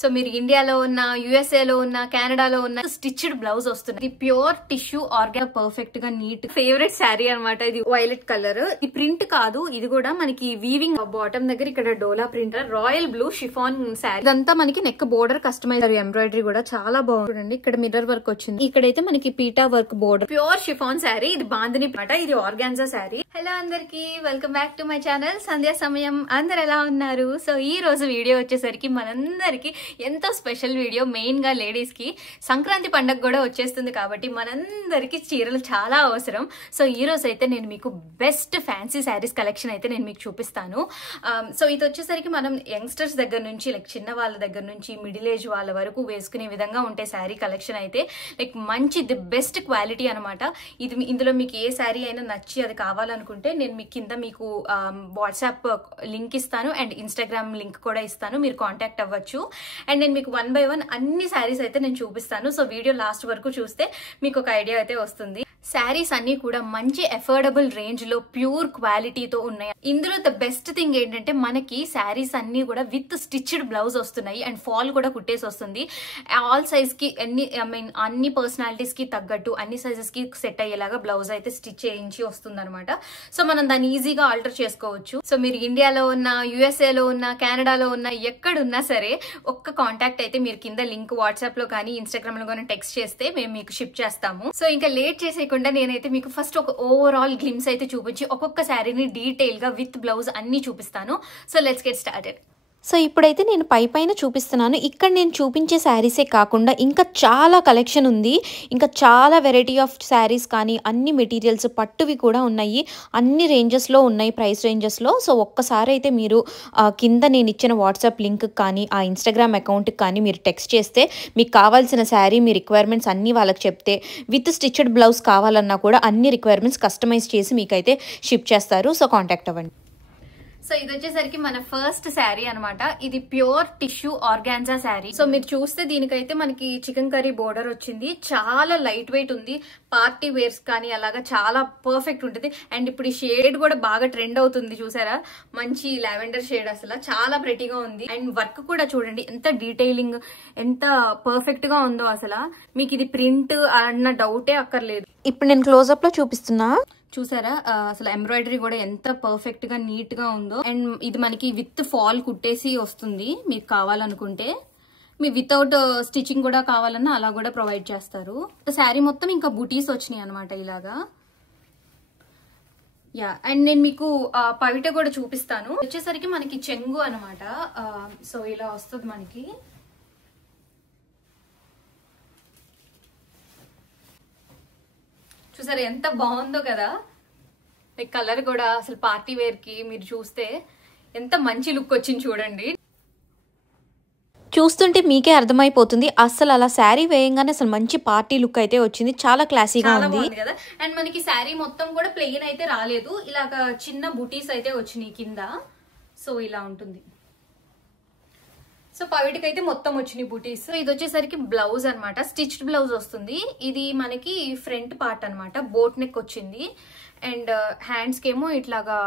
So మీరు ఇండియాలో ఉన్న, యుఎస్ఏ లో ఉన్న, కెనడాలో ఉన్న స్టిచ్డ్ బ్లౌజ్ వస్తుంది. ఇది ప్యూర్ టిష్యూ ఆర్గాన్, పర్ఫెక్ట్ గా నీట్. ఫేవరెట్ శారీ అనమాట ఇది. Violet colour. ఇది ప్రింట్ కాదు, ఇది కూడా మనకి వీవింగ్. బాటమ్ దగ్గర ఇక్కడ Dola print, royal blue chiffon sari. ఇదంతా మనకి నెక్ బోర్డర్ కస్టమైజ్ ఎంబ్రాయిడరీ కూడా చాలా బాగుంది. చూడండి ఇక్కడ మిర్రర్ వర్క్ వచ్చింది. ఇక్కడైతే మనకి పీటా work border. Pure chiffon sari. ఇది బాందిని పాట. ఇది ఆర్గాన్జా శారీ. హలో అందరికి, welcome back to my channel Sandhya Samayam. అందరు ఎలా ఉన్నారు? సో ఈ రోజు వీడియో వచ్చేసరికి మనందరికి ఎంతో స్పెషల్ వీడియో. మెయిన్ గా లేడీస్ కి సంక్రాంతి పండుగ కూడా వచ్చేస్తుంది కాబట్టి మనందరికి చీరలు చాలా అవసరం. సో ఈ రోజు అయితే నేను మీకు బెస్ట్ ఫ్యాన్సీ శారీస్ కలెక్షన్ అయితే నేను మీకు చూపిస్తాను. సో ఇది వచ్చేసరికి మనం యంగ్స్టర్స్ దగ్గర నుంచి, లైక్ చిన్న వాళ్ళ దగ్గర నుంచి మిడిల్ ఏజ్ వాళ్ళ వరకు వేసుకునే విధంగా ఉంటే శారీ కలెక్షన్ అయితే లైక్ మంచి ది బెస్ట్ క్వాలిటీ అనమాట. ఇందులో మీకు ఏ శారీ అయినా నచ్చి అది కావాలనుకుంటే నేను మీకు కింద మీకు వాట్సాప్ లింక్ ఇస్తాను అండ్ ఇన్స్టాగ్రామ్ లింక్ కూడా ఇస్తాను. మీరు కాంటాక్ట్ అవ్వచ్చు. అండ్ నేను మీకు 1 by 1 అన్ని శారీస్ అయితే నేను చూపిస్తాను. సో వీడియో లాస్ట్ వరకు చూస్తే మీకు ఒక ఐడియా అయితే వస్తుంది. శారీస్ అన్ని కూడా మంచి అఫోర్డబుల్ రేంజ్ లో ప్యూర్ క్వాలిటీతో ఉన్నాయి. ఇందులో ద బెస్ట్ థింగ్ ఏంటంటే మనకి శారీస్ అన్ని కూడా విత్ స్టిచ్డ్ బ్లౌజ్ వస్తున్నాయి అండ్ ఫాల్ కూడా కుట్టేసి వస్తుంది. ఆల్ సైజ్ కి అన్ని పర్సనాలిటీస్ కి తగ్గట్టు అన్ని సైజెస్ కి సెట్ అయ్యేలాగా బ్లౌజ్ అయితే స్టిచ్ చేయించి వస్తుంది అనమాట. సో మనం దాన్ని ఈజీగా ఆల్టర్ చేసుకోవచ్చు. సో మీరు ఇండియాలో ఉన్న, యుఎస్ఏ లో ఉన్న, కెనడాలో ఉన్న, ఎక్కడున్నా సరే ఒక్క కాంటాక్ట్ అయితే మీరు కింద లింక్ వాట్సాప్ లో కానీ ఇన్స్టాగ్రామ్ లో కానీ టెక్స్ట్ చేస్తే మేము మీకు షిప్ చేస్తాము. సో ఇంకా లేట్ చేసేయకుండా నేనైతే మీకు ఫస్ట్ ఒక ఓవరాల్ గ్లిమ్స్ అయితే చూపించి ఒక్కొక్క శారీని డీటెయిల్ గా విత్ బ్లౌజ్ అన్ని చూపిస్తాను. So let's get started. So ఇప్పుడైతే నేను పైన చూపిస్తున్నాను. ఇక్కడ నేను చూపించే శారీసే కాకుండా ఇంకా చాలా కలెక్షన్ ఉంది. ఇంకా చాలా వెరైటీ ఆఫ్ శారీస్ కానీ అన్ని మెటీరియల్స్ పట్టువి కూడా ఉన్నాయి. అన్ని రేంజెస్లో ఉన్నాయి, ప్రైస్ రేంజెస్లో. సో ఒక్కసారి అయితే మీరు కింద నేను ఇచ్చిన వాట్సాప్ లింక్ కానీ ఆ ఇన్స్టాగ్రామ్ అకౌంట్కి కానీ మీరు టెక్స్ట్ చేస్తే మీకు కావాల్సిన శారీ మీ రిక్వైర్మెంట్స్ అన్నీ వాళ్ళకి చెప్తే విత్ స్టిచ్డ్ బ్లౌజ్ కావాలన్నా కూడా అన్ని రిక్వైర్మెంట్స్ కస్టమైజ్ చేసి మీకైతే షిప్ చేస్తారు. సో కాంటాక్ట్ అవ్వండి. సో ఇది వచ్చేసరికి మన ఫస్ట్ శారీ అనమాట. ఇది pure tissue organza sari. So మీరు చూస్తే దీనికైతే మనకి చికెన్ కర్రీ బోర్డర్ వచ్చింది. చాలా లైట్ వెయిట్ ఉంది. పార్టీ వేర్స్ కానీ అలాగా చాలా పర్ఫెక్ట్ ఉంటుంది. అండ్ ఇప్పుడు ఈ షేడ్ కూడా బాగా ట్రెండ్ అవుతుంది. చూసారా, మంచి లావెండర్ షేడ్. అసలు చాలా ప్రెటీగా ఉంది. అండ్ వర్క్ కూడా చూడండి ఎంత డీటెయిలింగ్, ఎంత పర్ఫెక్ట్ గా ఉందో. అసలు మీకు ఇది ప్రింట్ అన్న డౌటే అక్కర్లేదు. ఇప్పుడు నేను క్లోజ్అప్ లో చూపిస్తున్నా. చూసారా అసలు ఎంబ్రాయిడరీ కూడా ఎంత పర్ఫెక్ట్ గా నీట్ గా ఉందో. అండ్ ఇది మనకి విత్ ఫాల్ కుట్టేసి వస్తుంది. మీకు కావాలనుకుంటే మీ వితౌట్ స్టిచ్చింగ్ కూడా కావాలన్నా అలా కూడా ప్రొవైడ్ చేస్తారు. శారీ మొత్తం ఇంకా బుటీస్ వచ్చినాయి అనమాట ఇలాగా. యా, అండ్ నేను మీకు పవిట కూడా చూపిస్తాను. వచ్చేసరికి మనకి చెంగు అనమాట. సో ఇలా వస్తుంది మనకి. చూసారు ఎంత బాగుందో కదా. లైక్ కలర్ కూడా అసలు పార్టీ వేర్ కి మీరు చూస్తే ఎంత మంచి లుక్ వచ్చింది చూడండి. చూస్తుంటే మీకే అర్థమైపోతుంది. అసలు అలా శారీ వేయంగానే అసలు మంచి పార్టీ లుక్ అయితే వచ్చింది. చాలా క్లాసీగా ఉంది కదా. అండ్ మనకి శారీ మొత్తం కూడా ప్లెయిన్ అయితే రాలేదు. ఇలాగ చిన్న బుటీస్ అయితే వచ్చినాయి కింద. సో ఇలా ఉంటుంది. సో పవిటికి అయితే మొత్తం వచ్చినాయి బూటీస్. ఇది వచ్చేసరికి బ్లౌజ్ అనమాట. స్టిచ్డ్ బ్లౌజ్ వస్తుంది. ఇది మనకి ఫ్రంట్ పార్ట్ అనమాట. బోట్ నెక్ వచ్చింది. అండ్ హ్యాండ్స్ కేమో ఇట్లాగా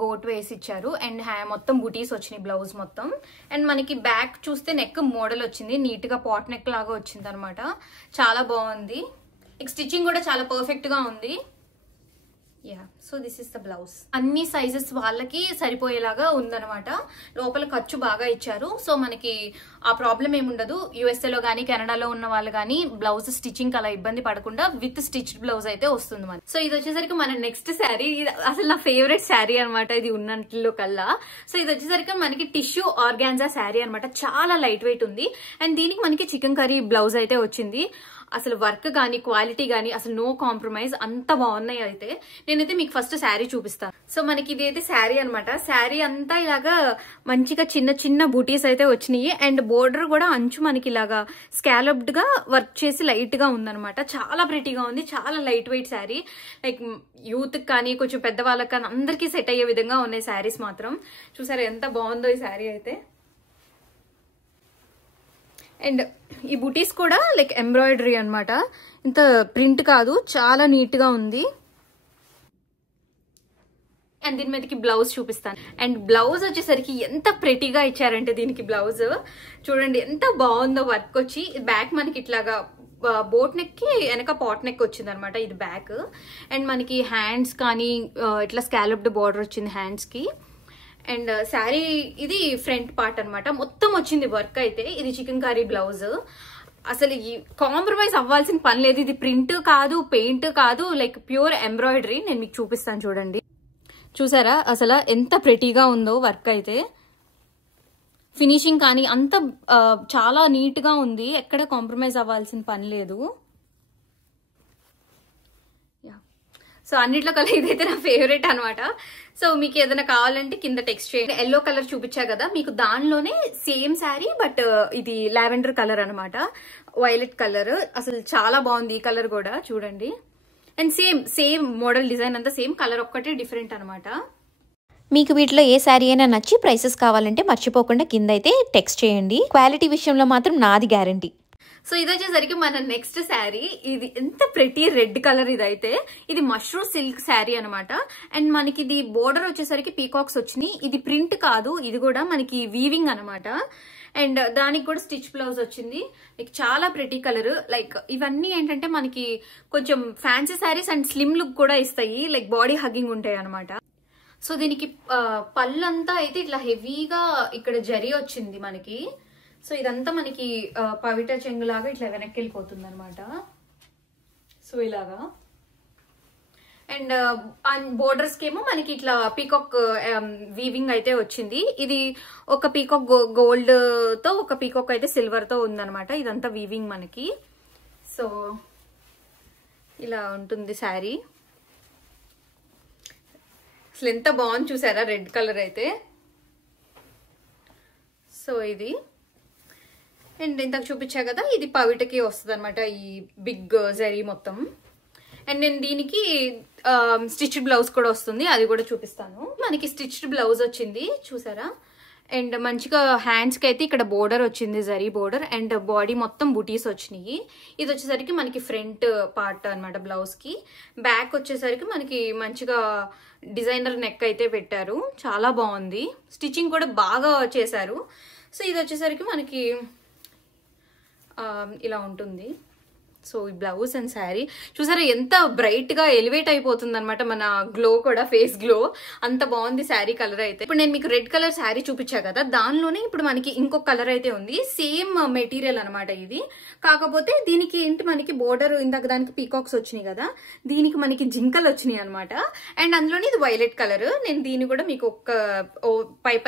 గోట్ వేసి ఇచ్చారు. అండ్ మొత్తం బూటీస్ వచ్చినాయి బ్లౌజ్ మొత్తం. అండ్ మనకి బ్యాక్ చూస్తే నెక్ మోడల్ వచ్చింది. నీట్ గా పాట్ నెక్ లాగా వచ్చింది అనమాట. చాలా బాగుంది. స్టిచ్చింగ్ కూడా చాలా పర్ఫెక్ట్ గా ఉంది. Yeah, so this is the blouse. అన్ని సైజెస్ వాళ్ళకి సరిపోయేలాగా ఉందనమాట. లోపల ఖర్చు బాగా ఇచ్చారు. సో మనకి ఆ ప్రాబ్లం ఏముండదు. యుఎస్ఏ లో గానీ కెనడాలో ఉన్న వాళ్ళు గానీ బ్లౌజ్ స్టిచ్చింగ్ అలా ఇబ్బంది పడకుండా విత్ స్టిచ్డ్ బ్లౌజ్ అయితే వస్తుంది మనకి. సో ఇది వచ్చేసరికి మన నెక్స్ట్ శారీ. అసలు నా ఫేవరెట్ శారీ అనమాట ఇది ఉన్నట్లో కల్లా. సో ఇది వచ్చేసరికి మనకి టిష్యూ ఆర్గాన్జా శారీ అనమాట. చాలా లైట్ వెయిట్ ఉంది. అండ్ దీనికి మనకి చికెన్ కర్రీ బ్లౌజ్ అయితే వచ్చింది. అసలు వర్క్ కానీ క్వాలిటీ కానీ అసలు నో కాంప్రమైజ్, అంత బాగున్నాయి. అయితే నేనైతే మీకు ఫస్ట్ శారీ చూపిస్తాను. సో మనకి ఇది అయితే శారీ అనమాట. శారీ అంతా ఇలాగా మంచిగా చిన్న చిన్న బూటీస్ అయితే వచ్చినాయి. అండ్ బోర్డర్ కూడా అంచు మనకి ఇలాగా స్కాలప్డ్ గా వర్క్ చేసి లైట్ గా ఉందనమాట. చాలా ప్రెటీగా ఉంది. చాలా light weight sari. Like youth కానీ కొంచెం పెద్దవాళ్ళకి కానీ అందరికీ సెట్ అయ్యే విధంగా ఉన్నాయి శారీస్ మాత్రం. చూసారా ఎంత బాగుందో ఈ శారీ అయితే. అండ్ ఈ బూటీస్ కూడా లైక్ ఎంబ్రాయిడరీ అనమాట. ఇంత ప్రింట్ కాదు, చాలా నీట్ గా ఉంది. అండ్ దీని మీదకి బ్లౌజ్ చూపిస్తాను. అండ్ బ్లౌజ్ వచ్చేసరికి ఎంత ప్రెటీగా ఇచ్చారంటే దీనికి బ్లౌజ్ చూడండి ఎంత బాగుందో వర్క్ వచ్చి. బ్యాక్ మనకి ఇట్లాగా బోట్ నెక్ కి వెనక పాట్ నెక్ వచ్చింది అనమాట, ఇది బ్యాక్. అండ్ మనకి హ్యాండ్స్ కానీ ఇట్లా స్కాలప్డ్ బార్డర్ వచ్చింది హ్యాండ్స్ కి. అండ్ శారీ ఇది ఫ్రంట్ పార్ట్ అనమాట, మొత్తం వచ్చింది వర్క్ అయితే. ఇది చికెన్ కర్రీ బ్లౌజ్, అసలు కాంప్రమైజ్ అవ్వాల్సిన పని లేదు. ఇది ప్రింట్ కాదు, పెయింట్ కాదు, లైక్ ప్యూర్ ఎంబ్రాయిడరీ. నేను మీకు చూపిస్తాను చూడండి. చూసారా అసలు ఎంత ప్రెటీగా ఉందో వర్క్ అయితే. ఫినిషింగ్ కానీ అంత చాలా నీట్ గా ఉంది, ఎక్కడ కాంప్రమైజ్ అవ్వాల్సిన పని లేదు. సో అన్నిట్లో కలర్ ఇదైతే నా ఫేవరెట్ అనమాట. సో మీకు ఏదైనా కావాలంటే కింద టెక్స్ట్ చేయండి. ఎల్లో కలర్ చూపించా కదా మీకు, దానిలోనే సేమ్ శారీ బట్ ఇది లావెండర్ కలర్ అనమాట, వైలెట్ కలర్. అసలు చాలా బాగుంది ఈ కలర్ కూడా చూడండి. అండ్ సేమ్ మోడల్ డిజైన్ అంతా సేమ్, కలర్ ఒక్కటే డిఫరెంట్ అనమాట. మీకు వీటిలో ఏ శారీ అయినా నచ్చి ప్రైసెస్ కావాలంటే మర్చిపోకుండా కింద అయితే టెక్స్ట్ చేయండి. క్వాలిటీ విషయంలో మాత్రం నాది గ్యారంటీ. సో ఇది వచ్చేసరికి మన నెక్స్ట్ శారీ. ఇది ఎంత ప్రెటీ రెడ్ కలర్ ఇదైతే. ఇది మష్రూమ్ సిల్క్ శారీ అనమాట. అండ్ మనకి ఇది బోర్డర్ వచ్చేసరికి పీకాక్స్ వచ్చినాయి. ఇది ప్రింట్ కాదు, ఇది కూడా మనకి వీవింగ్ అనమాట. అండ్ దానికి కూడా స్టిచ్ బ్లౌజ్ వచ్చింది. లైక్ చాలా ప్రెటీ కలర్. లైక్ ఇవన్నీ ఏంటంటే మనకి కొంచెం fancy saris and slim look కూడా ఇస్తాయి, లైక్ బాడీ హగ్గింగ్ ఉంటాయి అనమాట. సో దీనికి పళ్ళంతా అయితే ఇట్లా హెవీగా ఇక్కడ జరీ వచ్చింది మనకి. సో ఇదంతా మనకి పవిట చెంగులాగా ఇట్లా వెనక్కి వెళ్ళిపోతుంది అనమాట. సో ఇలాగా. అండ్ బోర్డర్స్ కేమో మనకి ఇట్లా పీకాక్ వీవింగ్ అయితే వచ్చింది. ఇది ఒక పీకాక్ గోల్డ్ తో, ఒక పీకాక్ అయితే సిల్వర్ తో ఉందన్నమాట. ఇదంతా వీవింగ్ మనకి. సో ఇలా ఉంటుంది శారీ. అసలు ఎంత బాగుంది చూసారా రెడ్ కలర్ అయితే. సో ఇది అండ్ ఇంతకు చూపించా కదా, ఇది పవిటకి వస్తుంది అనమాట ఈ బిగ్ జరీ మొత్తం. అండ్ నేను దీనికి స్టిచ్డ్ బ్లౌజ్ కూడా వస్తుంది, అది కూడా చూపిస్తాను. మనకి స్టిచ్డ్ బ్లౌజ్ వచ్చింది చూసారా. అండ్ మంచిగా హ్యాండ్స్ కి అయితే ఇక్కడ బోర్డర్ వచ్చింది, జరీ బోర్డర్. అండ్ బాడీ మొత్తం బుటీస్ వచ్చినాయి. ఇది వచ్చేసరికి మనకి ఫ్రంట్ పార్ట్ అనమాట బ్లౌజ్ కి. బ్యాక్ వచ్చేసరికి మనకి మంచిగా డిజైనర్ నెక్ అయితే పెట్టారు, చాలా బాగుంది. స్టిచ్చింగ్ కూడా బాగా చేశారు. సో ఇది వచ్చేసరికి మనకి ఇలా ఉంటుంది. సో ఈ బ్లౌజ్ అండ్ శారీ చూసారా ఎంత బ్రైట్ గా ఎలివేట్ అయిపోతుంది అనమాట మన గ్లో కూడా, ఫేస్ గ్లో. అంత బాగుంది శారీ కలర్ అయితే. ఇప్పుడు నేను మీకు రెడ్ కలర్ శారీ చూపించా కదా, దానిలోనే ఇప్పుడు మనకి ఇంకొక కలర్ అయితే ఉంది. సేమ్ మెటీరియల్ అనమాట ఇది. కాకపోతే దీనికి ఏంటి మనకి బోర్డర్, ఇందాక దానికి పీకాక్స్ వచ్చినాయి కదా, దీనికి మనకి జింకలు వచ్చినాయి అనమాట. అండ్ అందులోని ఇది వైలెట్ కలర్. నేను దీన్ని కూడా మీకు ఒక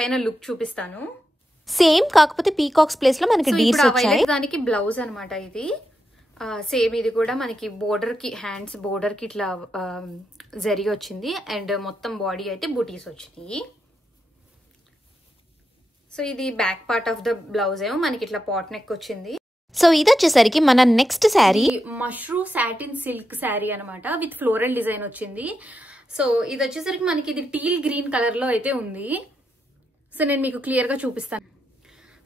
పైన లుక్ చూపిస్తాను. సేమ్ కాకపోతే పీకాక్స్ ప్లేస్ లో మనకి డీర్స్ వచ్చాయి. దానికి బ్లౌజ్ అనమాట ఇది. సేమ్ ఇది కూడా మనకి బోర్డర్ కి, హ్యాండ్స్ బోర్డర్ కి ఇట్లా జరీ వచ్చింది. అండ్ మొత్తం బాడీ అయితే బూటీస్ వచ్చినాయి. సో ఇది back part of the blouse ఏమో మనకి ఇట్లా పాట్ నెక్ వచ్చింది. సో ఇది వచ్చేసరికి మన next sari mushroom satin silk sari అనమాట, విత్ ఫ్లోరల్ డిజైన్ వచ్చింది. సో ఇది వచ్చేసరికి మనకి ఇది టీల్ గ్రీన్ కలర్ లో అయితే ఉంది. సో నేను మీకు క్లియర్ గా చూపిస్తాను.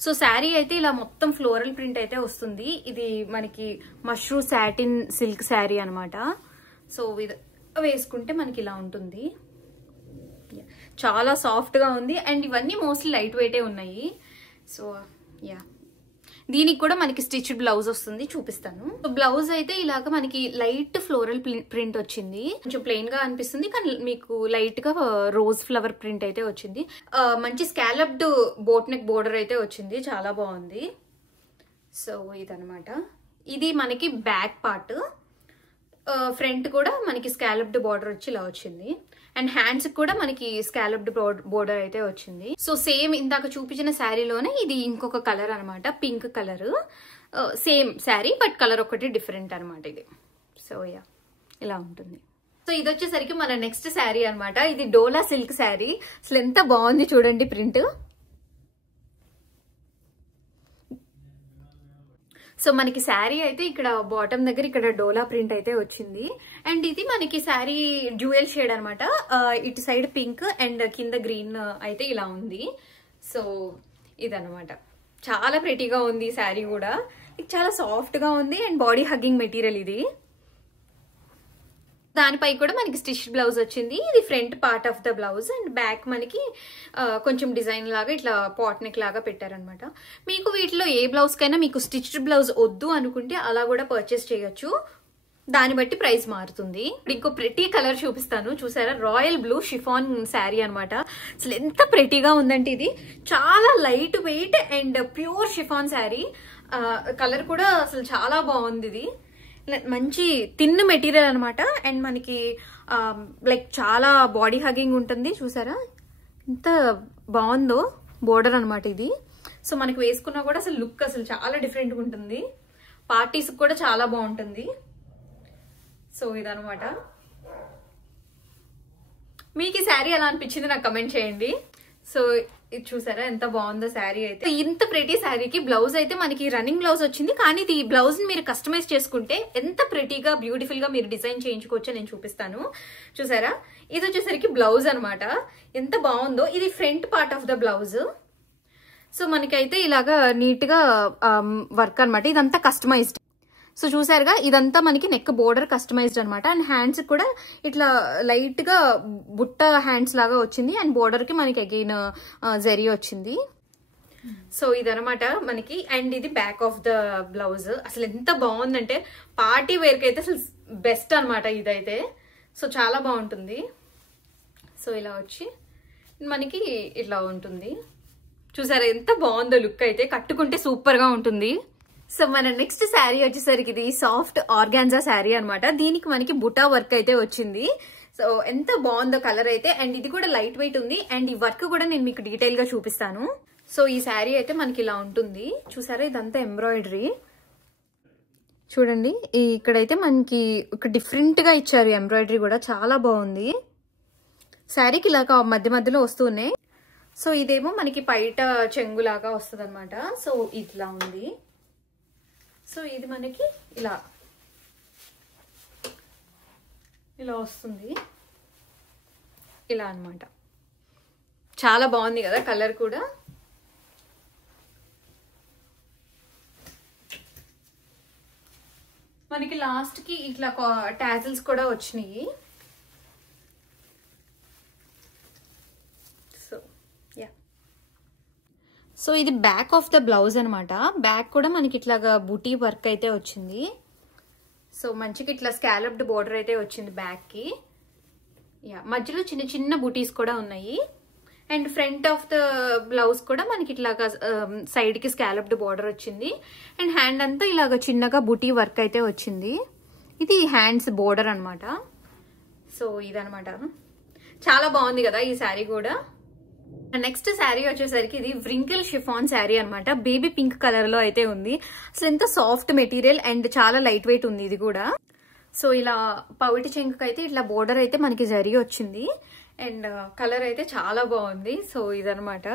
సో శారీ అయితే ఇలా మొత్తం ఫ్లోరల్ ప్రింట్ అయితే వస్తుంది. ఇది మనకి మష్రూమ్ సాటిన్ సిల్క్ శారీ అనమాట. సో ఇది వేసుకుంటే మనకి ఇలా ఉంటుంది, చాలా సాఫ్ట్ గా ఉంది. అండ్ ఇవన్నీ మోస్ట్లీ లైట్ వెయిటే ఉన్నాయి. సో యా, దీనికి కూడా మనకి స్టిచ్డ్ బ్లౌజ్ వస్తుంది, చూపిస్తాను. బ్లౌజ్ అయితే ఇలాగ మనకి లైట్ ఫ్లోరల్ ప్రింట్ వచ్చింది. కొంచెం ప్లెయిన్ గా అనిపిస్తుంది కానీ మీకు లైట్ గా రోజ్ ఫ్లవర్ ప్రింట్ అయితే వచ్చింది. మంచి స్కాలప్డ్ బోట్ నెక్ బోర్డర్ అయితే వచ్చింది, చాలా బాగుంది. సో ఇదనమాట. ఇది మనకి బ్యాక్ పార్ట్. ఫ్రంట్ కూడా మనకి స్కాలప్డ్ బార్డర్ వచ్చి ఇలా వచ్చింది. అండ్ హ్యాండ్స్ కూడా మనకి స్కాలప్డ్ బోర్డర్ అయితే వచ్చింది. సో సేమ్ ఇందాక చూపించిన శారీలోనే ఇది ఇంకొక కలర్ అనమాట, pink colour. Same sari but colour ఒకటి డిఫరెంట్ అనమాట ఇది. సో యా, ఇలా ఉంటుంది. సో ఇది వచ్చేసరికి మన నెక్స్ట్ శారీ అనమాట. ఇది డోలా సిల్క్ శారీ. అసలు ఎంత బాగుంది చూడండి ప్రింట్. సో మనకి శారీ అయితే ఇక్కడ బాటమ్ దగ్గర ఇక్కడ డోలా ప్రింట్ అయితే వచ్చింది. అండ్ ఇది మనకి శారీ డ్యూయల్ షేడ్ అనమాట. ఇటు సైడ్ పింక్ అండ్ కింద గ్రీన్ అయితే ఇలా ఉంది. సో ఇదనమాట, చాలా ప్రెటీగా ఉంది ఈ శారీ కూడా. చాలా సాఫ్ట్ గా ఉంది అండ్ బాడీ హగ్గింగ్ మెటీరియల్ ఇది. దానిపై కూడా మనకి స్టిచ్ బ్లౌజ్ వచ్చింది. ఇది front part of the blouse and back మనకి కొంచెం డిజైన్ లాగా ఇట్లా పాట్ నెక్ లాగా పెట్టారనమాట. మీకు వీటిలో ఏ బ్లౌజ్ కైనా మీకు స్టిచ్డ్ బ్లౌజ్ వద్దు అనుకుంటే అలా కూడా పర్చేస్ చేయొచ్చు, దాన్ని బట్టి ప్రైస్ మారుతుంది. ఇంకో ప్రెటీ కలర్ చూపిస్తాను, చూసారా? రాయల్ బ్లూ షిఫాన్ శారీ అనమాట. అసలు ఎంత ప్రెటీగా ఉందంటే ఇది చాలా light weight and pure chiffon sari. Colour కూడా అసలు చాలా బాగుంది. ఇది మంచి థిన్ మెటీరియల్ అనమాట అండ్ మనకి లైక్ చాలా బాడీ హగ్గింగ్ ఉంటుంది. చూసారా ఎంత బాగుందో బోర్డర్ అనమాట ఇది. సో మనకి వేసుకున్నా కూడా అసలు లుక్ అసలు చాలా డిఫరెంట్గా ఉంటుంది, పార్టీస్ కూడా చాలా బాగుంటుంది. సో ఇదనమాట. మీకు ఈ శారీ ఎలా అనిపించింది నాకు కమెంట్ చేయండి. సో ఇది చూసారా ఎంత బాగుందో శారీ అయితే. ఇంత ప్రెటీ శారీకి బ్లౌజ్ అయితే మనకి రన్నింగ్ బ్లౌజ్ వచ్చింది, కానీ ఇది బ్లౌజ్ ని మీరు కస్టమైజ్ చేసుకుంటే ఎంత ప్రెటీగా బ్యూటిఫుల్ గా మీరు డిజైన్ చేయించుకోవచ్చో నేను చూపిస్తాను. చూసారా ఇది వచ్చేసరికి బ్లౌజ్ అనమాట, ఎంత బాగుందో. ఇది front part of the blouse. So మనకైతే ఇలాగా నీట్ గా వర్క్ అనమాట, ఇదంతా కస్టమైజ్డ్. సో చూసారుగా ఇదంతా మనకి నెక్ బోర్డర్ కస్టమైజ్డ్ అనమాట అండ్ హ్యాండ్స్ కూడా ఇట్లా లైట్ గా బుట్ట హ్యాండ్స్ లాగా వచ్చింది అండ్ బోర్డర్ కి మనకి అగైన్ జరీ వచ్చింది. సో ఇదనమాట మనకి. అండ్ ఇది బ్యాక్ ఆఫ్ ద బ్లౌజ్. అసలు ఎంత బాగుందంటే పార్టీ వేర్ కి అయితే అసలు బెస్ట్ అనమాట ఇదైతే. సో చాలా బాగుంటుంది. సో ఇలా వచ్చి మనకి ఇట్లా ఉంటుంది. చూసారా ఎంత బాగుందో లుక్ అయితే, కట్టుకుంటే సూపర్ గా ఉంటుంది. సో మన నెక్స్ట్ శారీ వచ్చేసరికి ఇది సాఫ్ట్ ఆర్గాన్జా శారీ అనమాట. దీనికి మనకి బుటా వర్క్ అయితే వచ్చింది. సో ఎంత బాగుందో కలర్ అయితే. అండ్ ఇది కూడా లైట్ వెయిట్ ఉంది అండ్ ఈ వర్క్ కూడా నేను మీకు డీటెయిల్ గా చూపిస్తాను. సో ఈ శారీ అయితే మనకి ఇలా ఉంటుంది. చూసారా ఇదంతా ఎంబ్రాయిడరీ. చూడండి ఇక్కడైతే మనకి ఒక డిఫరెంట్ గా ఇచ్చారు ఎంబ్రాయిడరీ కూడా, చాలా బాగుంది. శారీకి ఇలా మధ్య మధ్యలో వస్తున్నాయి. సో ఇదేమో మనకి పైట చెంగులాగా వస్తుంది అనమాట. సో ఇట్లా ఉంది. సో ఇది మనకి ఇలా వస్తుంది, ఇలా అన్నమాట. చాలా బాగుంది కదా కలర్ కూడా. మనకి లాస్ట్ కి ఇట్లా టాజిల్స్ కూడా వచ్చినాయి. సో ఇది బ్యాక్ ఆఫ్ ద బ్లౌజ్ అనమాట. బ్యాక్ కూడా మనకి ఇట్లాగా బూటీ వర్క్ అయితే వచ్చింది. సో మంచిగా ఇట్లా స్కాలప్డ్ బోర్డర్ అయితే వచ్చింది బ్యాక్ కి. మధ్యలో చిన్న చిన్న బూటీస్ కూడా ఉన్నాయి. And front of the blouse కూడా మనకి ఇట్లాగా సైడ్ కి స్కాలప్డ్ బోర్డర్ వచ్చింది. అండ్ హ్యాండ్ అంతా ఇలాగ చిన్నగా బూటీ వర్క్ అయితే వచ్చింది. ఇది హ్యాండ్స్ బోర్డర్ అనమాట. సో ఇదనమాట, చాలా బాగుంది కదా ఈ శారీ కూడా. నెక్స్ట్ శారీ వచ్చేసరికి ఇది వ్రింకిల్ షిఫాన్ శారీ అనమాట. బేబీ పింక్ కలర్ లో అయితే ఉంది. అసలు ఎంత సాఫ్ట్ మెటీరియల్ అండ్ చాలా లైట్ వెయిట్ ఉంది ఇది కూడా. సో ఇలా పవిటి చెంగుకి అయితే ఇట్లా బోర్డర్ అయితే మనకి జరీ వచ్చింది అండ్ కలర్ అయితే చాలా బాగుంది. సో ఇదనమాట.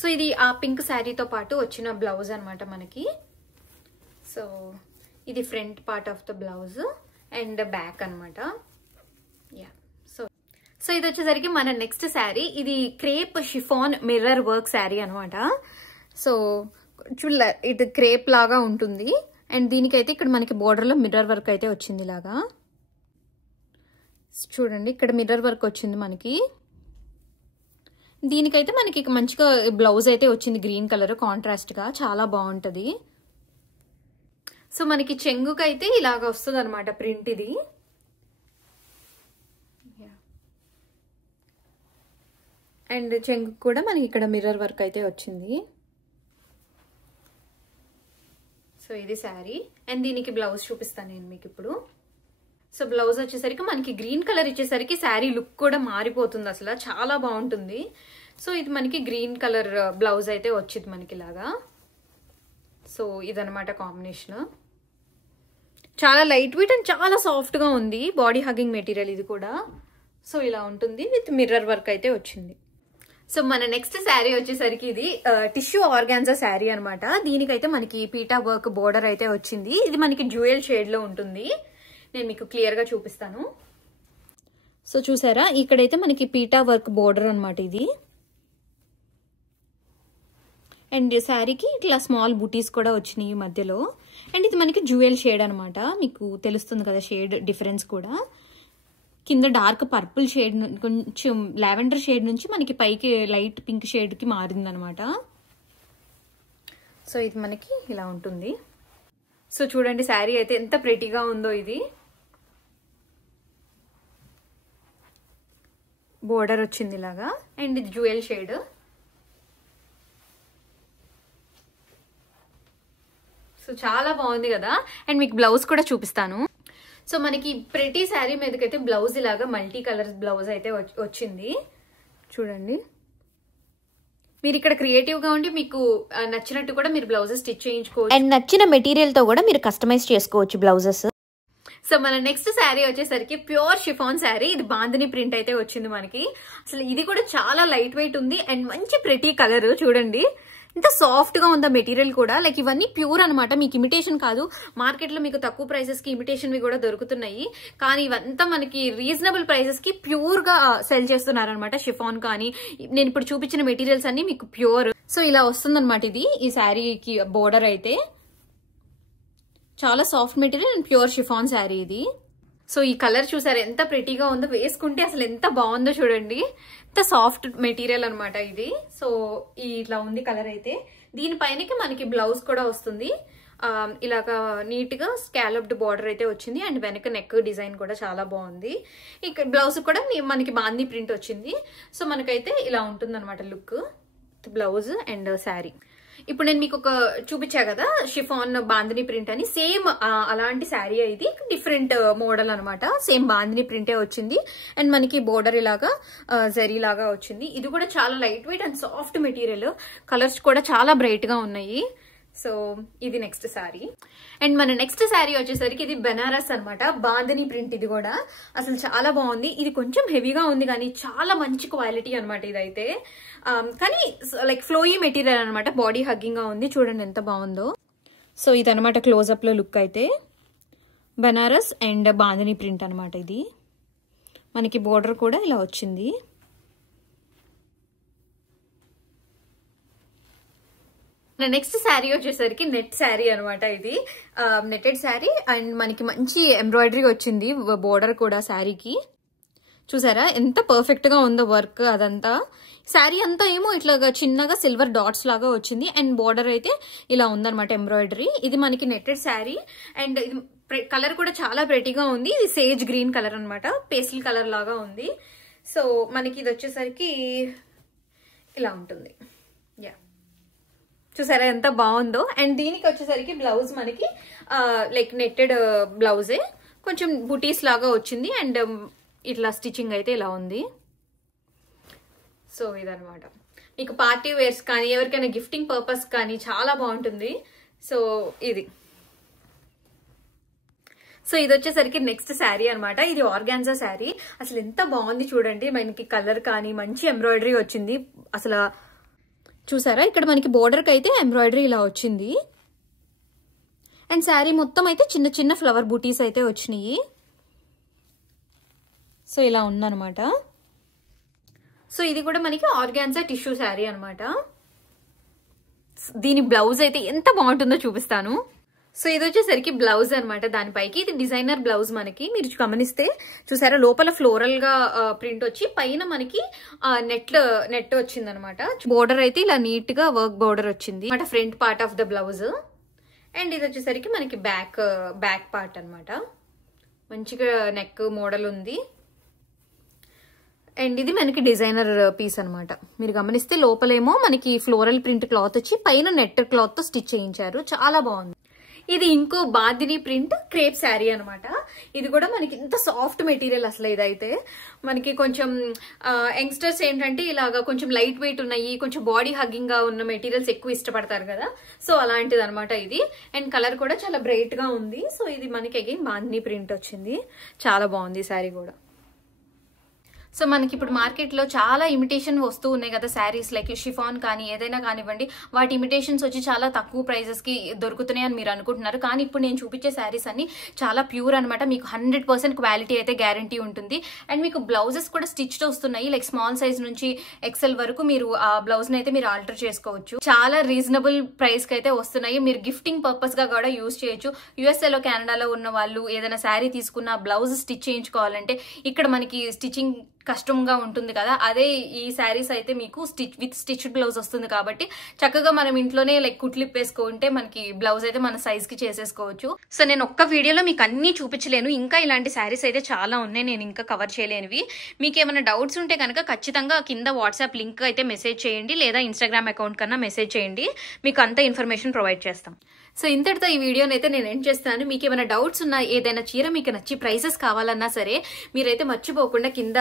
సో ఇది ఆ పింక్ శారీతో పాటు వచ్చిన బ్లౌజ్ అనమాట మనకి. సో ఇది front part of the blouse and back అనమాట. సో ఇది వచ్చేసరికి మన నెక్స్ట్ శారీ. ఇది crepe chiffon mirror work sari అనమాట. సో ఇది క్రేప్ లాగా ఉంటుంది అండ్ దీనికైతే ఇక్కడ మనకి బోర్డర్ లో మిర్రర్ వర్క్ అయితే వచ్చింది ఇలాగా. చూడండి ఇక్కడ మిర్రర్ వర్క్ వచ్చింది మనకి. దీనికైతే మనకి మంచిగా బ్లౌజ్ అయితే వచ్చింది గ్రీన్ కలర్ కాంట్రాస్ట్ గా, చాలా బాగుంటది. సో మనకి చెంగుకైతే ఇలాగ వస్తుంది అనమాట ప్రింట్ ఇది. అండ్ చెంగు కూడా మనకి ఇక్కడ మిర్రర్ వర్క్ అయితే వచ్చింది. సో ఇది శారీ అండ్ దీనికి బ్లౌజ్ చూపిస్తాను నేను మీకు ఇప్పుడు. సో బ్లౌజ్ వచ్చేసరికి మనకి గ్రీన్ కలర్ ఇచ్చేసరికి శారీ లుక్ కూడా మారిపోతుంది, అసలు చాలా బాగుంటుంది. సో ఇది మనకి గ్రీన్ కలర్ బ్లౌజ్ అయితే వచ్చింది మనకి ఇలాగా. సో ఇదనమాట కాంబినేషన్. చాలా లైట్ వెయిట్ అండ్ చాలా సాఫ్ట్ గా ఉంది, బాడీ హగ్గింగ్ మెటీరియల్ ఇది కూడా. సో ఇలా ఉంటుంది విత్ మిర్రర్ వర్క్ అయితే వచ్చింది. సో మన నెక్స్ట్ శారీ వచ్చేసరికి ఇది టిష్యూ ఆర్గాన్జా శారీ అనమాట. దీనికైతే మనకి పీటా వర్క్ బోర్డర్ అయితే వచ్చింది. ఇది మనకి డ్యూయల్ షేడ్ లో ఉంటుంది, నేను మీకు క్లియర్ గా చూపిస్తాను. సో చూసారా ఇక్కడైతే మనకి పీటా వర్క్ బోర్డర్ అనమాట ఇది. అండ్ శారీకి ఇట్లా స్మాల్ బూటీస్ కూడా వచ్చినాయి మధ్యలో. అండ్ ఇది మనకి జ్యువెల్ షేడ్ అనమాట, మీకు తెలుస్తుంది కదా షేడ్ డిఫరెన్స్ కూడా. కింద డార్క్ పర్పుల్ షేడ్ కొంచెం లావెండర్ షేడ్ నుంచి మనకి పైకి లైట్ పింక్ షేడ్కి మారిందనమాట. సో ఇది మనకి ఇలా ఉంటుంది. సో చూడండి శారీ అయితే ఎంత ప్రెటీగా ఉందో. ఇది బోర్డర్ వచ్చింది ఇలాగా అండ్ ఇది జ్యువెల్ షేడ్. సో చాలా బాగుంది కదా. అండ్ మీకు బ్లౌజ్ కూడా చూపిస్తాను. సో మనకి ప్రెటీ శారీ మీదకైతే బ్లౌజ్ ఇలాగా మల్టీ కలర్ బ్లౌజ్ అయితే వచ్చింది చూడండి. మీరు ఇక్కడ క్రియేటివ్ గా ఉండి మీకు నచ్చినట్టు కూడా మీరు బ్లౌజెస్ స్టిచ్ చేయించుకోవచ్చు. అండ్ నచ్చిన మెటీరియల్ తో కూడా మీరు కస్టమైజ్ చేసుకోవచ్చు బ్లౌజెస్. సో మన నెక్స్ట్ శారీ వచ్చేసరికి ప్యూర్ షిఫాన్ శారీ. ఇది బాందిని ప్రింట్ అయితే వచ్చింది మనకి. అసలు ఇది కూడా చాలా లైట్ వెయిట్ ఉంది అండ్ మంచి ప్రెటీ కలర్ చూడండి. ఇంత సాఫ్ట్ గా ఉందా మెటీరియల్ కూడా. లైక్ ఇవన్నీ ప్యూర్ అనమాట, మీకు ఇమిటేషన్ కాదు. మార్కెట్ లో మీకు తక్కువ ప్రైసెస్ కి ఇమిటేషన్ కూడా దొరుకుతున్నాయి, కానీ ఇవంతా మనకి రీజనబుల్ ప్రైసెస్ కి ప్యూర్ గా సెల్ చేస్తున్నారు అనమాట. షిఫాన్ కానీ నేను ఇప్పుడు చూపించిన మెటీరియల్స్ అన్ని మీకు ప్యూర్. సో ఇలా వస్తుందన్నమాట ఇది ఈ శారీకి బోర్డర్ అయితే. చాలా soft material and pure chiffon sari ఇది. సో ఈ కలర్ చూసారు ఎంత ప్రెటీగా ఉందో, వేసుకుంటే అసలు ఎంత బాగుందో చూడండి. ఎంత సాఫ్ట్ మెటీరియల్ అనమాట ఇది. సో ఇట్లా ఉంది కలర్ అయితే. దీనిపైనకి మనకి బ్లౌజ్ కూడా వస్తుంది. ఇలాగా నీట్ గా స్కాలప్డ్ బార్డర్ అయితే వచ్చింది అండ్ వెనక నెక్ డిజైన్ కూడా చాలా బాగుంది. ఇక్కడ బ్లౌజ్ కూడా మనకి బాందీ ప్రింట్ వచ్చింది. సో మనకైతే ఇలా ఉంటుంది అనమాట లుక్, బ్లౌజ్ అండ్ శారీ. ఇప్పుడు నేను మీకు ఒక చూపించా కదా షిఫాన్ బాందిని ప్రింట్ అని, సేమ్ అలాంటి శారీ ఇది, డిఫరెంట్ మోడల్ అనమాట. సేమ్ బాందిని ప్రింటే వచ్చింది అండ్ మనకి బోర్డర్ ఇలాగా జరీ లాగా వచ్చింది. ఇది కూడా చాలా light weight and soft material. Colours కూడా చాలా బ్రైట్ గా ఉన్నాయి. సో ఇది నెక్స్ట్ శారీ. అండ్ మన నెక్స్ట్ శారీ వచ్చేసరికి ఇది బెనారస్ అనమాట, బాందిని ప్రింట్. ఇది కూడా అసలు చాలా బాగుంది. ఇది కొంచెం హెవీగా ఉంది కానీ చాలా మంచి క్వాలిటీ అనమాట ఇదైతే. కానీ లైక్ ఫ్లోయీ మెటీరియల్ అనమాట, బాడీ హగ్గింగ్ గా ఉంది. చూడండి ఎంత బాగుందో. సో ఇదనమాట క్లోజ్అప్ లో లుక్ అయితే. బెనారస్ అండ్ బాందిని ప్రింట్ అనమాట ఇది. మనకి బోర్డర్ కూడా ఇలా వచ్చింది. నెక్స్ట్ శారీ వచ్చేసరికి నెట్ శారీ అనమాట ఇది. నెట్టెడ్ శారీ అండ్ మనకి మంచి ఎంబ్రాయిడరీ వచ్చింది బోర్డర్ కూడా శారీకి. చూసారా ఎంత పర్ఫెక్ట్ గా ఉందో వర్క్ అదంతా. శారీ అంతా ఏమో ఇట్లాగా చిన్నగా సిల్వర్ డాట్స్ లాగా వచ్చింది అండ్ బోర్డర్ అయితే ఇలా ఉందన్నమాట ఎంబ్రాయిడరీ. ఇది మనకి నెట్టెడ్ శారీ అండ్ ఇది కలర్ కూడా చాలా ప్రెటీగా ఉంది. ఇది సేజ్ గ్రీన్ కలర్ అనమాట, పేస్టల్ కలర్ లాగా ఉంది. సో మనకి ఇది వచ్చేసరికి ఇలా ఉంటుంది. యా చూసారా ఎంత బాగుందో. అండ్ దీనికి వచ్చేసరికి బ్లౌజ్ మనకి లైక్ నెట్టెడ్ బ్లౌజే, కొంచెం బుటీస్ లాగా వచ్చింది అండ్ ఇట్లా స్టిచ్చింగ్ అయితే ఇలా ఉంది. సో ఇదనమాట మీకు పార్టీ వేర్స్ కానీ ఎవరికైనా గిఫ్టింగ్ పర్పస్ కానీ చాలా బాగుంటుంది. సో ఇది ఇది వచ్చేసరికి నెక్స్ట్ శారీ అనమాట. ఇది ఆర్గాన్జా శారీ. అసలు ఎంత బాగుంది చూడండి. మనకి కలర్ కానీ మంచి ఎంబ్రాయిడరీ వచ్చింది. అసలు చూసారా ఇక్కడ మనకి బోర్డర్కి అయితే ఎంబ్రాయిడరీ ఇలా వచ్చింది అండ్ శారీ మొత్తం అయితే చిన్న చిన్న ఫ్లవర్ బూటీస్ అయితే వచ్చినాయి. సో ఇలా ఉందన్నమాట. సో ఇది కూడా మనకి ఆర్గాన్జా టిష్యూ శారీ అనమాట. దీని బ్లౌజ్ అయితే ఎంత బాగుంటుందో చూపిస్తాను. సో ఇది వచ్చేసరికి బ్లౌజ్ అనమాట. దానిపైకి ఇది డిజైనర్ బ్లౌజ్ మనకి. మీరు గమనిస్తే చూసారా లోపల ఫ్లోరల్ గా ప్రింట్ వచ్చి పైన మనకి నెట్ వచ్చింది అనమాట. బోర్డర్ అయితే ఇలా నీట్ గా వర్క్ బోర్డర్ వచ్చింది అనమాట front part of the blouse. And ఇది వచ్చేసరికి మనకి బ్యాక్ పార్ట్ అనమాట. మంచిగా నెక్ మోడల్ ఉంది అండ్ ఇది మనకి డిజైనర్ పీస్ అనమాట. మీరు గమనిస్తే లోపలేమో మనకి ఫ్లోరల్ ప్రింట్ క్లాత్ వచ్చి పైన నెట్ క్లాత్ తో స్టిచ్ చేయించారు. చాలా బాగుంది. ఇది ఇంకో బాందిని ప్రింట్ క్రేప్ శారీ అనమాట. ఇది కూడా మనకి ఇంత సాఫ్ట్ మెటీరియల్. అసలు ఇదైతే మనకి కొంచెం యంగ్స్టర్స్ ఏంటంటే ఇలాగా కొంచెం లైట్ వెయిట్ ఉన్నాయి, కొంచెం బాడీ హగ్గింగ్ గా ఉన్న మెటీరియల్స్ ఎక్కువ ఇష్టపడతారు కదా. సో అలాంటిది అనమాట ఇది. అండ్ కలర్ కూడా చాలా బ్రైట్ గా ఉంది. సో ఇది మనకి అగైన్ బాందిని ప్రింట్ వచ్చింది. చాలా బాగుంది శారీ కూడా. సో మనకి ఇప్పుడు మార్కెట్ లో చాలా ఇమిటేషన్ వస్తూ ఉన్నాయి కదా శారీస్, లైక్ షిఫాన్ కానీ ఏదైనా కానివ్వండి, వాటి ఇమిటేషన్స్ వచ్చి చాలా తక్కువ ప్రైజెస్ కి దొరుకుతున్నాయి అని మీరు అనుకుంటున్నారు. కానీ ఇప్పుడు నేను చూపించే శారీస్ అన్ని చాలా ప్యూర్ అనమాట. మీకు 100% క్వాలిటీ అయితే గ్యారంటీ ఉంటుంది. అండ్ మీకు బ్లౌజెస్ కూడా స్టిచ్డ్ వస్తున్నాయి. లైక్ స్మాల్ సైజ్ నుంచి ఎక్సెల్ వరకు మీరు ఆ బ్లౌజ్ అయితే మీరు ఆల్టర్ చేసుకోవచ్చు. చాలా రీజనబుల్ ప్రైస్ కి అయితే వస్తున్నాయి. మీరు గిఫ్టింగ్ పర్పస్ గా కూడా యూజ్ చేయొచ్చు. యుఎస్ఏలో కెనడాలో ఉన్న వాళ్ళు ఏదైనా శారీ తీసుకున్న బ్లౌజ్ స్టిచ్ చేయించుకోవాలంటే ఇక్కడ మనకి స్టిచ్చింగ్ కష్టంగా ఉంటుంది కదా, అదే ఈ శారీస్ అయితే మీకు స్టిచ్డ్ బ్లౌజ్ వస్తుంది కాబట్టి చక్కగా మనం ఇంట్లోనే లైక్ కుట్లిప్ వేసుకుంటే మనకి బ్లౌజ్ అయితే మన సైజ్ కి చేసేసుకోవచ్చు. సో నేను ఒక్క వీడియోలో మీకు అన్ని చూపించలేను, ఇంకా ఇలాంటి శారీస్ అయితే చాలా ఉన్నాయి నేను ఇంకా కవర్ చేయలేనివి. మీకు ఏమైనా డౌట్స్ ఉంటే కనుక ఖచ్చితంగా కింద వాట్సాప్ లింక్ అయితే మెసేజ్ చేయండి, లేదా ఇన్స్టాగ్రామ్ అకౌంట్ కన్నా మెసేజ్ చేయండి, మీకు అంత ఇన్ఫర్మేషన్ ప్రొవైడ్ చేస్తాం. సో ఇంతటితో ఈ వీడియోని అయితే నేను ఎండ్ చేస్తాను. మీకు ఏమైనా డౌట్స్ ఉన్నా, ఏదైనా చీర మీకు నచ్చి ప్రైసెస్ కావాలన్నా సరే మీరైతే మర్చిపోకుండా కింద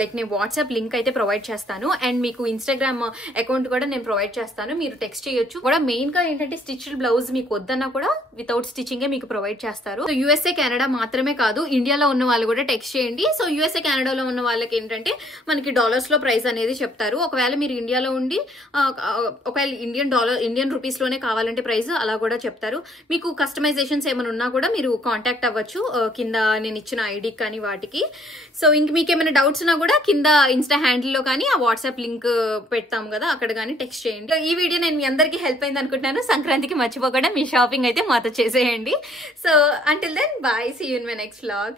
లైక్ నేను వాట్సాప్ లింక్ అయితే ప్రొవైడ్ చేస్తాను. అండ్ మీకు ఇన్స్టాగ్రామ్ అకౌంట్ కూడా నేను ప్రొవైడ్ చేస్తాను, మీరు టెక్స్ట్ చేయొచ్చు. కూడా మెయిన్ గా ఏంటంటే స్టిచ్డ్ బ్లౌజ్ మీకు వద్దన్నా కూడా వితౌట్ స్టిచ్చింగ్ మీకు ప్రొవైడ్ చేస్తారు. సో యూఎస్ఏ కెనడా మాత్రమే కాదు, ఇండియాలో ఉన్న వాళ్ళు కూడా టెక్స్ట్ చేయండి. సో యూఎస్ఏ కెనడాలో ఉన్న వాళ్ళకి ఏంటంటే మనకి డాలర్స్ లో ప్రైస్ అనేది చెప్తారు. ఒకవేళ మీరు ఇండియాలో ఉండి ఒకవేళ ఇండియన్ రూపీస్ లోనే కావాలంటే ప్రైస్ అలా కూడా చెప్తారు. మీకు కస్టమైజేషన్స్ ఏమైనా ఉన్నా కూడా మీరు కాంటాక్ట్ అవ్వచ్చు కింద నేను ఇచ్చిన ఐడి కానీ వాటికి. సో ఇంక మీకు ఏమైనా డౌట్స్ ఉన్నా కూడా కింద ఇన్స్టా హ్యాండిల్ లో కానీ ఆ వాట్సాప్ లింక్ పెడతాం కదా, అక్కడ కానీ టెక్స్ట్ చేయండి. ఈ వీడియో నేను మీ అందరికీ హెల్ప్ అయింది అనుకుంటున్నాను. సంక్రాంతికి మర్చిపోకుండా మీ షాపింగ్ అయితే మాతో చేసేయండి. So until then bye, see you in my next vlog.